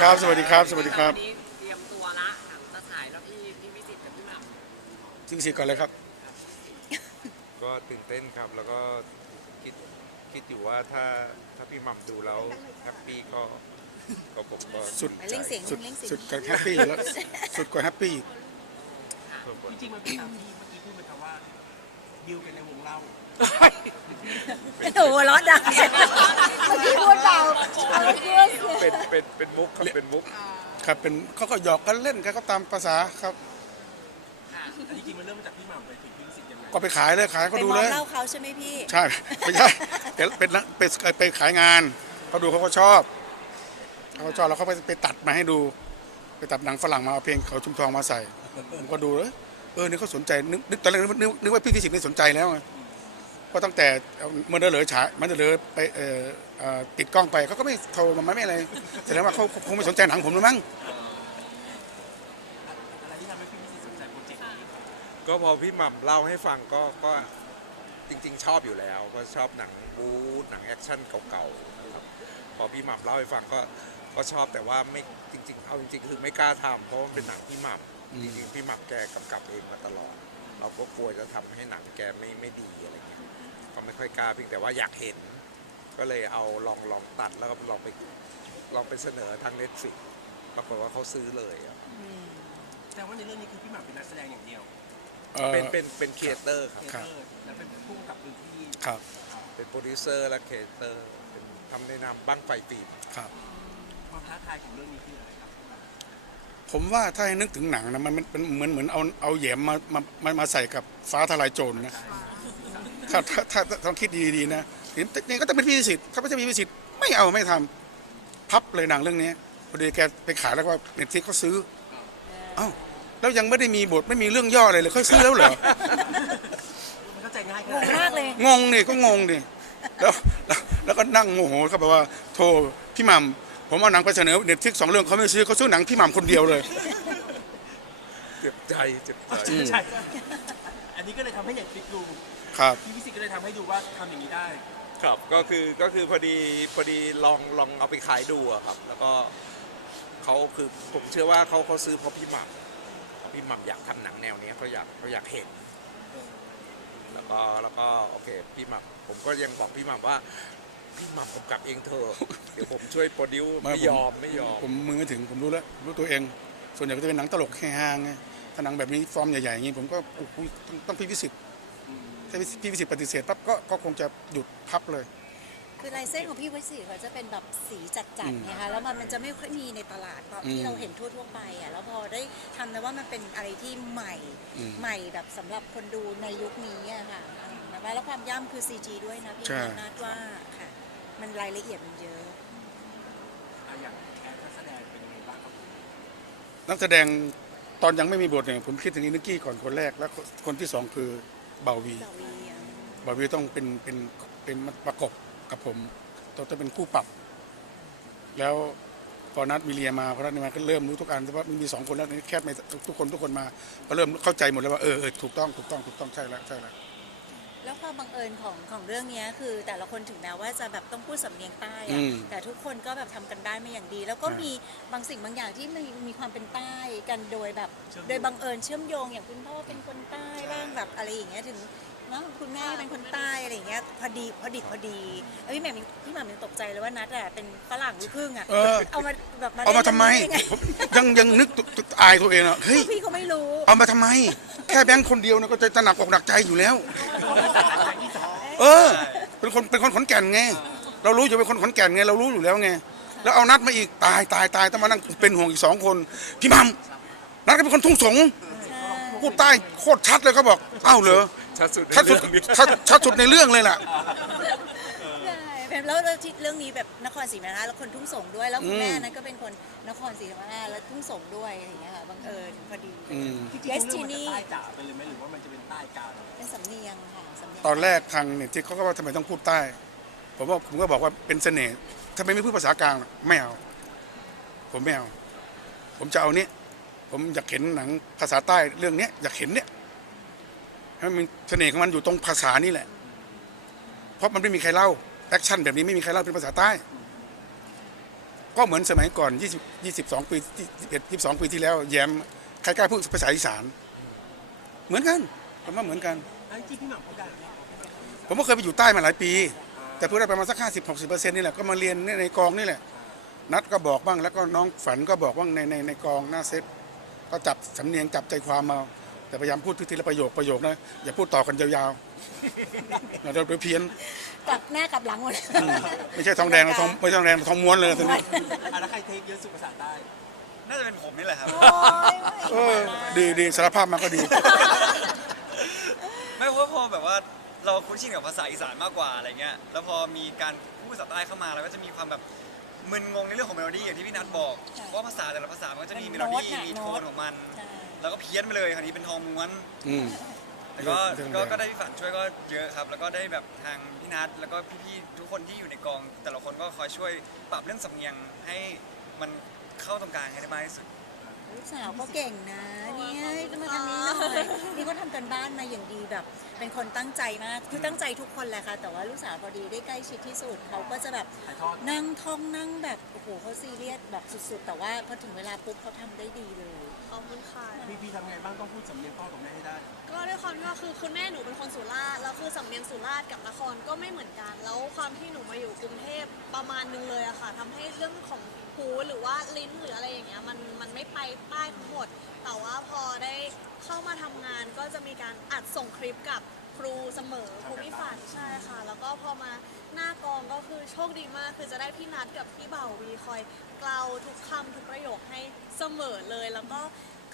ครับ สวัสดีครับ สวัสดีครับวันนี้เตรียมตัวละหนังจะฉายแล้วพี่พี่วิจิตรกับพี่หม่ำจริงสิก่อนเลยครับ ก็ตื่นเต้นครับแล้วก็คิดคิดอยู่ว่าถ้าถ้าพี่หมัมดูแล้วแฮปปี้ก็ก็ผมก็สุดเล่งเสียงสุดเล่งเสียงสุดกันแฮปปี้อยู่แล้ว สุดกว่าแฮปปี้อีกจริงๆมันเป็นตามที่เมื่อกี้พูดไปครับว่า ดิวกันในวงเล่าโอ้โหร้อนดังเมื่อกี้พูดเบาเอาเมื่อกี้ว่าเสียงเป็นเป็นเป็นมุกครับเป็นมุกครับเป็นเขาก็หยอกกันเล่นกันก็ตามภาษาครับแต่จริงๆมันเริ่มมาจากพี่หม่ำไปถึงพี่วิสิตยังไงก็ไปขายเลยขายไปเขาดูมอเลงยเล่าเขาใช่ไหมพี่ ใช่ไม่ใช่เป็นเป็นนักเป็นไปขายงานเขาดูเขาก็ชอบเขาก็ชอบแล้วเขาไปไปตัดมาให้ดู ไปตัดหนังฝรั่งมาเอาเพลงเขาชุมทองมาใส่ผมก็ดูเลย เออนี่เขาสนใจนึกนึกตอนแรกนึกนึกนึกว่าพี่พิสิทธิ์นี่สนใจแล้วไงเพราะตั้งแต่เมื่อเดอเหลือฉายมันเดอเหลือไปเอ่อเอ่อติดกล้องไปเขาก็ไม่โทรมาไม่อะไรแสดงว่าเขาคงไม่สนใจหนังผมหรือมั้งอะไรที่ทำให้พี่วิสิตสนใจโปรเจกต์นี้ก็พอพี่หมัมเล่าให้ฟังก็ก็จริง ๆ ชอบอยู่แล้วก็ชอบหนังบู๊หนังแอคชั่นเก่าๆนะครับพอพี่หมัมเล่าให้ฟังก็ก็ชอบแต่ว่าไม่จริง ๆ เอาจริงๆคือไม่กล้าทำเพราะมันเป็นหนังพี่หมัม จริงๆพี่หมัมแกกำกับเองมาตลอด เราก็กลัวจะทำให้หนังแกไม่ไม่ดีอะไรเงี้ยก็ไม่ค่อยกล้าเพียงแต่ว่าอยากเห็น ก็เลยเอาลองลองตัดแล้วก็ลองไปลองไปเสนอทางเน็ตฟิกปรากฏว่าเขาซื้อเลยอะแต่ว่าในเรื่องนี้คือพี่หม่ำเป็นนักแสดงอย่างเดียวเอ่อเป็นเป็นเป็นครีเอเตอร์ครับครับเออแล้วเป็นผู้กำกับพื้นที่ครับเป็นโปรดิวเซอร์และครีเอเตอร์เป็นทำในนามบ้างไฟฟิล์มครับความท้าทายของเรื่องนี้คืออะไรครับ ผมว่าถ้าให้นึกถึงหนังนะมันมันเป็นเหมือนเหมือนเอาเอาแหยมมามามามาใส่กับฟ้าทลายโจรนะถ้าถ้าถ้าถ้าต้องคิดดีๆนะนี่นี่ก็ต้องเป็นพี่วิสิทธิ์ถ้าไม่ใช่พี่วิสิทธิ์ไม่เอาไม่ทำพับเลยหนังเรื่องนี้พอดีแกไปขายแล้วว่าเน็ตฟลิกเขาซื้อเอ้าแล้วยังไม่ได้มีบทไม่มีเรื่องย่ออะไรเลยเขาซื้อแล้วเหรอมันเข้าใจง่ายงงมากเลยงงนี่ก็งงดิแล้วแล้วแล้วก็นั่งโมโหเขาบอกว่าโทรพี่หม่ำ ผมเอาหนังไปเสนอเน็ตฟลิกสองเรื่องเขาไม่ซื้อเขาซื้อหนังพี่หม่ำคนเดียวเลย เจ็บใจเจ็บใจอืม ใช่อันนี้ก็เลยทำให้เน็ตฟิกดูครับ พี่วิสิตก็เลยทำให้ดูว่าทำอย่างนี้ได้ ครับก็คือก็คือพอดีพอดีลองลองเอาไปขายดูอะครับ แล้วก็เขาคือผมเชื่อว่าเขาเขาซื้อเพราะพี่หม่ำพี่หม่ำอยากทำหนังแนวเนี้ยเขาอยากเขาอยากเห็น แล้วก็แล้วก็โอเคพี่หม่ำผมก็ยังบอกพี่หม่ำว่า พี่หม่ำผมกลับเองเถอะเดี๋ยวผมช่วยโปรดิวไม่ยอมไม่ยอมผมมือไม่ถึงผมรู้แล้วรู้ตัวเอง ส่วนใหญ่ก็จะเป็นหนังตลกแค่ฮางไงถ้าหนังแบบนี้ฟอร์มใหญ่ๆอย่างนี้ผมก็โอ้โหต้องต้องพี่วิสิทธิ์ถ้าพี่วิสิทธิ์ปฏิเสธปั๊บก็ก็คงจะหยุดพับเลย คือลายเส้นของพี่วิสิตเขาจะเป็นแบบสีจัดอืมๆไงคะแล้วมันมันจะไม่ค่อยมีในตลาดเพราะอืมที่เราเห็นทั่วๆไปอะแล้วพอได้ทำนะว่ามันเป็นอะไรที่ใหม่อืม ใหม่แบบสำหรับคนดูในยุคนี้อะค่ะนะคะแล้วความย่ำคือ CG ด้วยนะพี่ใช่ นัดว่าค่ะ มันรายละเอียดมันเยอะอะอย่างแคสนักแสดงเป็นยังไงบ้างครับนักแสดงตอนยังไม่มีบทเนี่ยผมคิดถึงอินุกี้ก่อนคนแรก แล้วคนที่สองคือเบาวีเบาวีอะเบาวีต้องเป็นเป็นเป็นประกบกับผมต้องต้องเป็นคู่ปรับ แล้วพอนัดมิเลียมาพอนัดมาก็เริ่มรู้ทุกอันว่ามันมีสองคนแล้วนี่แคบไม่ทุกคนทุกคนมา ก็เริ่มเข้าใจหมดแล้วว่าเออเออถูกต้องถูกต้องถูกต้องใช่แล้วใช่แล้ว แล้วความบังเอิญของของเรื่องเนี้ยคือ แต่ละคนถึงแม้ว่าจะแบบต้องพูดสำเนียงใต้อะอืมแต่ทุกคนก็แบบทำกันได้มาอย่างดี แล้วก็ใช่มีบางสิ่งบางอย่างที่มีมีความเป็นใต้กันโดยแบบโดยบังเอิญเชื่อมโยงอย่างคุณพ่อเป็นคนใต้บ้างแบบอะไรอย่างเงี้ยถึง เนาะคุณแม่เป็นคนใต้อะไรอย่างเงี้ยพอดีพอดีพอดีแล้วพี่แหม่มยังพี่แหม่มยังตกใจเลยว่านัดอะเป็นฝรั่งลูกครึ่งอะเออ เอามาแบบมาเอามาทำไมล่นด้ยังงผมยังยังนึกตุตุอายตัวเองอะเฮ้ยพี่เขาไม่รู้เอามาทำไม แค่แบงค์คนเดียวนะก็จะจะหนักอกหนักใจอยู่แล้ว เออ เป็นคนเป็นคนขอนแก่นไง เรารู้อยู่เป็นคนขอนแก่นไง เรารู้อยู่แล้วไง แล้วเอานัดมาอีกตายตายตายต้องมานั่งเป็นห่วงอีกสองคน พี่มัมนัดก็เป็นคนทุ่งสงพูดใต้โคตรชัดเลยเขาบอกอ้าวเหรอ ชัดสุดในชัดสุดเรื่องนี้ ชัดชัดสุดในเรื่องเลยล่ะ ใช่แบบแล้วแล้วที่เรื่องนี้แบบนครศรีธรรมราชแล้วคนทุ่งสงด้วยแล้วคุณแม่อืม นั้นก็เป็นคนนครศรีธรรมราชแล้วทุ่งสงด้วยอะไรอย่างเงี้ยค่ะบังเอิญพอดี อืมจริงๆเรื่องมันจะใต้จ๋าไปเลยไหมหรือว่ามันจะเป็นใต้กลางเป็นสำเนียงค่ะสำเนียงตอนแรกทางเนี่ยที่เขาก็ว่าทำไมต้องพูดใต้ ผมว่าผมก็บอกว่าเป็นเสน่ห์ทำไมไม่พูดภาษากลางล่ะไม่เอา ผมไม่เอา ผมจะเอาเนี้ยผมอยากเห็นหนังภาษาใต้เรื่องเนี้ยอยากเห็นเนี้ย ให้มันเสน่ห์ของมันอยู่ตรงภาษานี่แหละ เพราะมันไม่มีใครเล่าแอคชั่นแบบนี้ไม่มีใครเล่าเป็นภาษาใต้ ก็เหมือนสมัยก่อน20 22ปี21 22ปีที่แล้ว แย้มใครกล้าพูดภาษาอีสาน เหมือนกันผมว่าเหมือนกันไอ้ที่พี่หม่ำพูดได้เหรอผมก็เคยไปอยู่ใต้มาหลายปี แต่พูดได้ประมาณสัก 50 60เปอร์เซ็นต์นี่แหละก็มาเรียนในในกองนี่แหละ นัดก็บอกบ้างแล้วก็น้องฝันก็บอกบ้างในในในกองหน้าเซตก็จับสำเนียงจับใจความมา แต่พยายามพูดทีละประโยคประโยคนะ อย่าพูดต่อกันยาวๆเราเดี๋ยวเพี้ยนกลับหน้ากลับหลังหมดไม่ใช่ทองแดงเราทองไม่ใช่ทองแดงเราทองม้วนเลยตอนนี้อะแล้วใครเทคเยอะสุดภาษาใต้ น่าจะเป็นผมนี่แหละครับโอ้ยเออดีดีสารภาพมาก็ดี ไม่เพราะว่าพอแบบว่าเราคุ้นชินกับภาษาอีสานมากกว่าอะไรเงี้ย แล้วพอมีการพูดภาษาใต้เข้ามาเราก็จะมีความแบบมึนงงในเรื่องของเมโลดี้อย่างที่พี่นัทบอก เพราะว่าภาษาแต่ละภาษามันก็จะมีเมโลดี้มีโทนของมัน ใช่ แล้วก็เพี้ยนไปเลยคราวนี้เป็นทองม้วน อืม แต่ก็เรื่องก็แดงก็ได้พี่ฝันช่วยก็เยอะครับ แล้วก็ได้แบบทางพี่นัทแล้วก็พี่ๆทุกคนที่อยู่ในกอง แต่ละคนก็คอยช่วยปรับเรื่องสำเนียงให้มันเข้าตรงกลางให้ได้มากที่สุด ลูกสาวก็เก่งนะเนี่ยก็มาทางนี้หน่อยนี่ก็ทำกันบ้านมาอย่างดีแบบ เป็นคนตั้งใจมากคือตั้งใจทุกคนแหละค่ะ แต่ว่าลูกสาวพอดีได้ใกล้ชิดที่สุดเขาก็จะแบบถ่ายทอด นั่งท่องนั่งแบบโอ้โหเขาซีเรียสแบบสุดๆ แต่ว่าพอถึงเวลาปุ๊บเขาทำได้ดีเลย ขอบคุณค่ะ พี่พี่ทำไงบ้างต้องพูดสำเนียงพ่อกับแม่ให้ได้ ก็ด้วยความที่ว่าคือคุณแม่หนูเป็นคนสุราษฎร์แล้วคือสำเนียงสุราษฎร์กับนครก็ไม่เหมือนกัน แล้วความที่หนูมาอยู่กรุงเทพประมาณนึงเลยอะค่ะทำให้เรื่องของ หูหรือว่าลิ้นหรืออะไรอย่างเงี้ยมันมันไม่ไปใต้ทั้งหมด แต่ว่าพอได้เข้ามาทำงานก็จะมีการอัดส่งคลิปกับครูเสมอครูพี่ฝันใช่ค่ะ แล้วก็พอมาหน้ากองก็คือโชคดีมากคือจะได้พี่นัดกับพี่เบาวีคอยเกลาทุกคำทุกประโยคให้เสมอเลยแล้วก็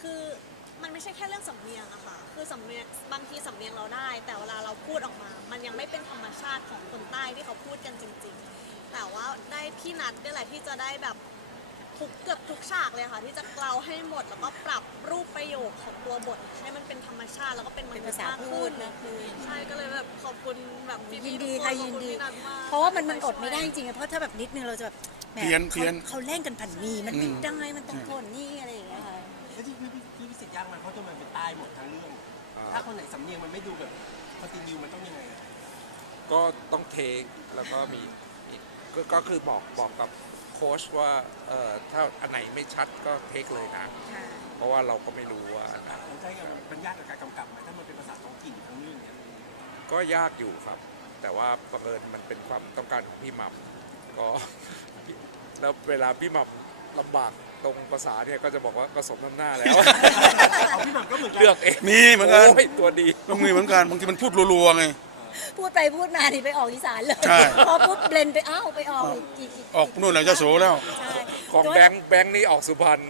คือมันไม่ใช่แค่เรื่องสำเนียงอะค่ะ คือสำเนียงบางทีสำเนียงเราได้ แต่เวลาเราพูดออกมา มันยังไม่เป็นธรรมชาติของคนใต้ที่เขาพูดกันจริง ๆ แต่ว่าได้พี่นัดนี่แหละที่จะได้แบบ ทุกเกือบทุกฉากเลยค่ะ ที่จะเกลาให้หมดแล้วก็ปรับรูปประโยคของตัวบท ให้มันเป็นธรรมชาติแล้วก็เป็นมเป็นนุษภาย์ษามากพูขึ้ดนนะคือใช่ก็เลยแบบขอบคุณแบบพี่ยินๆดีทุกค่ะขยิอบนคุณดี พี่นัทมากเพราะว่ามันมันอดไม่ได้จริงๆเพราะถ้าแบบนิดนึงเราจะแบบแหมเพี้ยนขาเพี้ยนเขาเล่นกันผันมีมันไม่อืมได้มันต้องทนนี่อะไรอย่างเงี้ยค่ะ แล้วที่พี่พี่พี่พิสิทธิ์ยากไหมเพราะตัวมันเป็นใต้หมดทั้งเรื่อง ถ้าคนไหนสำเนียงมันไม่ดูแบบคอนติเนียมันต้องยังไงอะก็ต้องเทคแล้วก็มีอีกก็ก็คือบอกบอกกับโค้ชว่าเอ่อถ้าอันไหนไม่ชัดก็เทคเลยนะ เพราะว่าเราก็ไม่รู้ว่าอันไหนผมใช้กับมันยากกับการกำกับไหมถ้ามันเป็นภาษาท้องถิ่นทั้งเรื่องเนี่ยก็ยากอยู่ครับ แต่ว่าบังเอิญมันเป็นความต้องการของพี่หม่ำก็แล้วเวลาพี่หม่ำลำบากตรงภาษาเนี่ยก็จะบอกว่าก็สมน้ำหน้าแล้วเอาพี่หม่ำก็เหมือนกันเลือกเองมีเหมือนกันโอ้ยตัวดีต้องมีเหมือนกันบางทีมันพูดรัวๆไง พูดไปพูดมานี่ไปออกอีสานเลย ใช่ พอปุ๊บเบลนไปอ้าวไปออกอีกอีกอีกออกนู่นแหละจะโสแล้ว ใช่ของแบงค์แบงค์นี่ออกสุพรรณ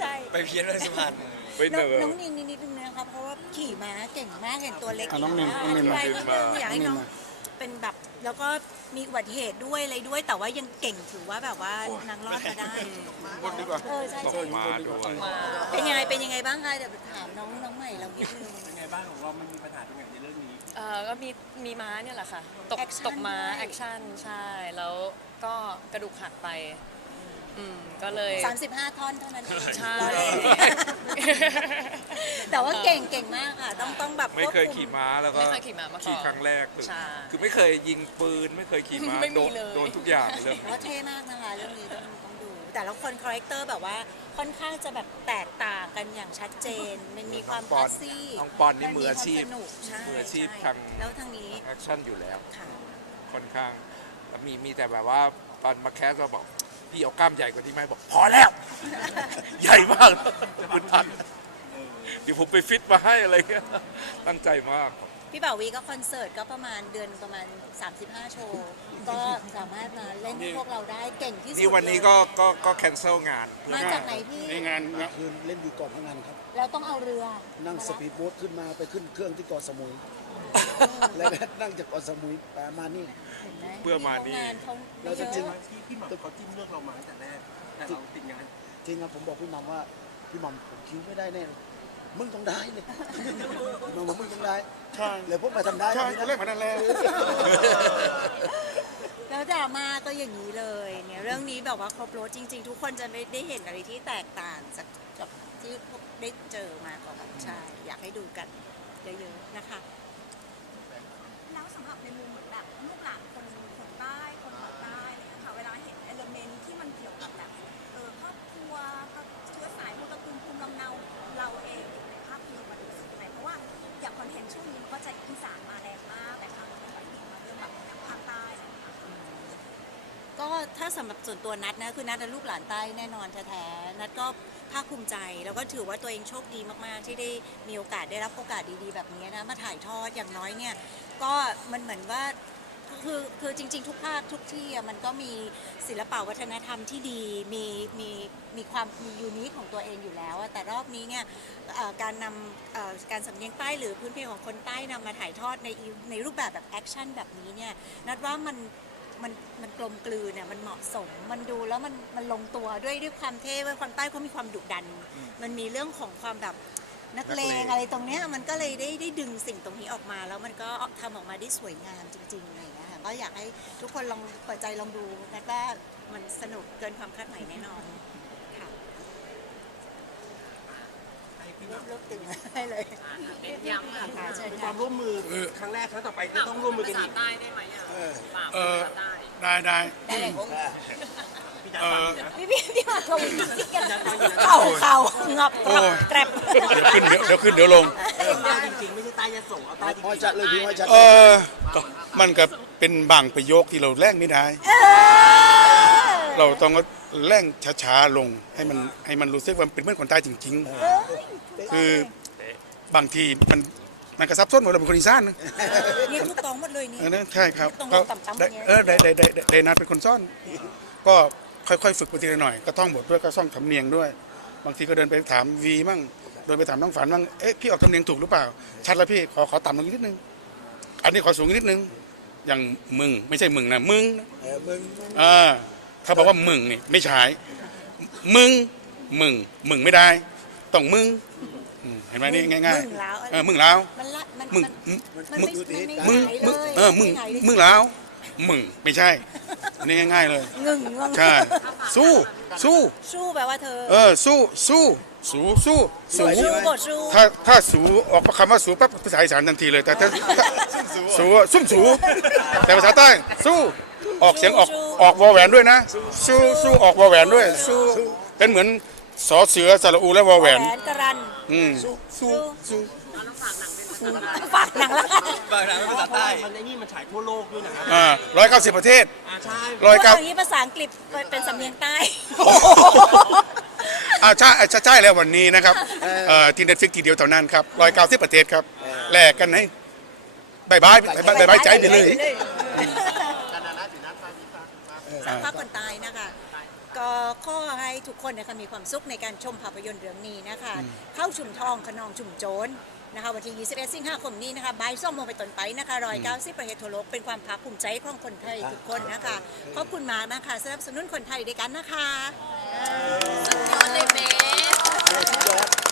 ใช่ ไปเพี้ยนเลยสุพรรณไปน้เหองนือน้องนินนิดนึงนะครับเพราะว่าขี่ม้าเก่งมากเห็นตัวเล็กอะน้องนินน้องนินอธิบายมานิดนึงอยากให้น้องน้องนินมาเป็นแบบแล้วก็มีอุบัติเหตุด้วยอะไรด้วย แต่ว่ายังเก่งถือว่าแบบว่านางรอดมาได้บนดีกว่า เออใช่ตกใช่มาด้วย เป็นยังไงเป็นยังไงบ้างคะเดี๋ยวถามน้องน้องใหม่เรานิดนึง เป็นไงบ้างของเรามันมีปัญหาตรงไหนในเรื่องนี้ เอ่อก็มีมีม้าเนี่ยแหละค่ะ ตก Action ตกม้าด้วย แอคชั่นใช่ แล้วก็กระดูกหักไป อืม ก็เลย 35 ท่อนเท่านั้นเองใช่แต่ว่าเก่งเก่งมากค่ะ ต้องต้องแบบไม่เคยวบขี่ม้าแล้วก็ไม่เคยขี่ม้ามาก่อนขี่ครั้งแรกใช่คือไม่เคยยิงปืนไม่เคยขี่ม้าไม่มีโดนเลย โดนทุกอย่างเลย ว่าเท่มากนะคะ เรื่องนี้ต้องต้องดู แต่ละคนคาแรคเตอร์แบบว่า ค่อนข้างจะแบบแตกต่างกันอย่างชัดเจน มันมีความน้คองปอลานสซี่น้องปอนนี่มืออาชีพนมีควมสนุกใช่มืออาชีพใช่ทาง แล้วทางนี้แอคชั่นอยู่แล้ว ค่ะ ค่อนข้างมีมีแต่แบบว่าตอนมาแคสเราบอก พี่เอากล้ามใหญ่กว่าที่ไหมบอก พอแล้ว ใหญ่มากคุณทันเดี๋ยวผมไปฟิตมาให้อะไรเงี้ยตั้งใจมาก พี่บ่าววีก็คอนเสิร์ตก็ประมาณเดือนประมาณ 35 โชว์ ก็สามารถมาเล่นให้พวกเราได้เก่งที่สุดนี่วันนี้เลยก็ก็ก็แคนเซิลงานเพื่อมาจากไหนพี่ ในงานงานคืนเล่นดีเกาะพังงานครับเราต้องเอาเรือนั่งสปีดโบ๊ทขึ้นมาไปขึ้นเครื่องที่เกาะสมุย แล้วก็นั่งจากเกาะสมุยไปมานี่เห็นไหมเพื่อมานี่งานเขาเราเยจะจริงอะที่พี่หม่ำเขาจิ้มเลือกเรามาตั้งแต่แรกแต่เราติดงานจริงครับผมบอกพี่หมัมว่าพี่หมัมผมคิวไม่ได้แน่เลย มึงต้องได้เลยพี่หมัมบอกมึงต้องได้ใช่เลยพวกมาทำได้ใช่พี่ก็นะเล่นมานั่นแหละแล้วดราม่าก็อย่างนี้เลยเนี่ยเรื่องนี้แบบว่าครบรถจริง ๆ ทุกคนจะได้ได้เห็นอะไรที่แตกต่างจากกับที่พวกได้เจอมาก่อนใช่อยากให้ดูกันเยอะๆนะคะ แล้วสำหรับในมุมเหมือนแบบลูกหลานคนคนใต้คนภาคใต้อะไรอย่างเงี้ยค่ะเวลาเห็นเอลเมนต์ที่มันเกี่ยวกับ ถ้าสำหรับส่วนตัวนัดนะคือนัดเป็นลูกหลานใต้แน่นอนแท้ๆนัดก็ภาคภูมิใจ แล้วก็ถือว่าตัวเองโชคดีมากๆ ที่ได้มีโอกาสได้รับโอกาสดีๆ แบบนี้นะมาถ่ายทอดอย่างน้อยเนี่ย ก็มันเหมือนว่าคือคือจริง ๆ ทุกภาคทุกที่อะมันก็มีศิลปะวัฒนธรรมที่ดี มีมีมีความมียูนิคของตัวเองอยู่แล้วอะแต่รอบนี้เนี่ยเอ่อการนำเอ่อการสำเนียงใต้หรือพื้นเพของคนใต้นำมาถ่ายทอดในอีในรูปแบบแบบแอคชั่นแบบนี้เนี่ยนัดว่ามัน มันมันกลมกลืนเนี่ยมันเหมาะสม มันดูแล้วมันมันลงตัวด้วยด้วยความเท่ว่าความใต้เขามีความดุดันมันมีเรื่องของความแบบนักเลงอะไรตรงเนี้ยมันก็เลยได้ได้ดึงสิ่งตรงนี้ออกมา แล้วมันก็ทำออกมาได้สวยงามจริงๆอะไรอย่างเงี้ยค่ะก็อยากให้ทุกคนลองเปิดใจลองดูนัดว่ามันสนุกเกินความคาดหมายแน่นอนค่ะ ให้พี่ม่ำรวบตึงให้เลยเน้นย้ำค่ะค่ะเชิญเป็นคค่ะวามร่วมมือครั้งแรกครั้งต่อไปก็ต้องร่วมมือกันภาอีษาก ใต้ได้ไหมอะฝากเออ ภาษาใต้ได้ได้ ได้เลยพี่นัทเอฟังนะ พี่พี่พี่มาลงเข่าเข่างับงับแกรบเดี๋ยวขึ้นเดี๋ยวเดี๋ยวขึ้นเดี๋ยวลงได้จริงๆ ไม่ใช่ใต้ยะโสเอาใต้จริงๆ พ่อจัดเลยพี่พ่อจัดเออมันก็เป็นบางประโยคที่เราแลกไม่ได้ เราต้องแล่งช้าๆลงให้มันให้มันรู้สึกว่าเป็นเพื่อนคนใต้จริง ๆ คือบางทีมันมันกระซับซ้อนหมดเราเป็นคนอีสานนะนี่ถูกต้องหมดเลยนี่ เออนะใช่ครับต้องก็ลงต่ำๆได้อย่างเงี้ยเออได้ได้ได้ได้ได้นัดเป็นคนซ่อน ก็ค่อยๆฝึกไปทีละหน่อยก็ท่องบทด้วยก็ท่องสำเนียงด้วย บางทีก็เดินไปถามวีมั่งเดินไปถามน้องฝันมั่งเอ๊ะพี่ออกสำเนียงถูกหรือเปล่า ชัดแล้วพี่ขอขอต่ำลงอีกนิดนึง อันนี้ขอสูงอีกนิดนึง อย่างมึงไม่ใช่มึงนะมึงนะเออมึงอ่าเขาบอกว่ามึงนี่ไม่ใช่มึงมึงมึงไม่ได้ ต้องมึง อืมเห็นไหมนี่ง่ายมึงแล้วๆเออมึงแล้วมันละมันมึง มันมึงมันมึไม่งมันไม่หายเลยมึงเออมึงไหายเลยมึงแล้วมึงไม่ใช่อันนี้ง่าย ๆเลย งึงงงใช่ สู้ สู้ สู้แปลว่าเธอเออ สู้ สู้ สู้ สู้ สูสู้บทสู้ถ้าถ้าสูออกคำว่าสูปั๊บภาษาอีสานทันทีเลย แต่ถ้าถ้าสูอะซุ่มสู แต่ภาษาใต้ สู้ ออกเสียงออกออกวอแหวนด้วยนะ สู้ สู้ออกวอแหวนด้วย สู้ เป็นเหมือน สอเสือสระอูและวอแหวนแหวนกระรันอืมสู้สู้ฝากหนังละกันบางครั้งเป็นภาษาใต้มันไอ้นี่มันฉายทั่วโลกด้วยนะอ่าร้อยเก้าสิบประเทศอ่าใช่ร้อยเก้าพูดย่างนี้ภาษาอังกฤษเป็นสำเนียงใต้ อ่าใช่ใช่ใช่แล้ววันนี้นะครับเอ่อที่เน็ตฟิกทีเดียวเท่านั้นครับร้อยเก้าสิบประเทศครับแลกกันให้บายบายบายบายบายบายใจไปเลยสร้างภาพคนตายนะคะ ก็ขอให้ทุกคนนะคะมีความสุขในการชมภาพยนตร์เรื่องนี้นะคะ เข้าชุมทองขนองชุมโจรนะคะวันที่21สิงหาคมนี้นะคะบ่ายสองโมงไปนต้นไปนะคะรอยเก้าสิบประเทศทั่วโลกเป็นความภาคภูมิใจของคนไทยทุกคนนะคะ ขอบคุณมากนะคะสนับสนุนคนไทยด้วยกันนะคะยอดเลยเบส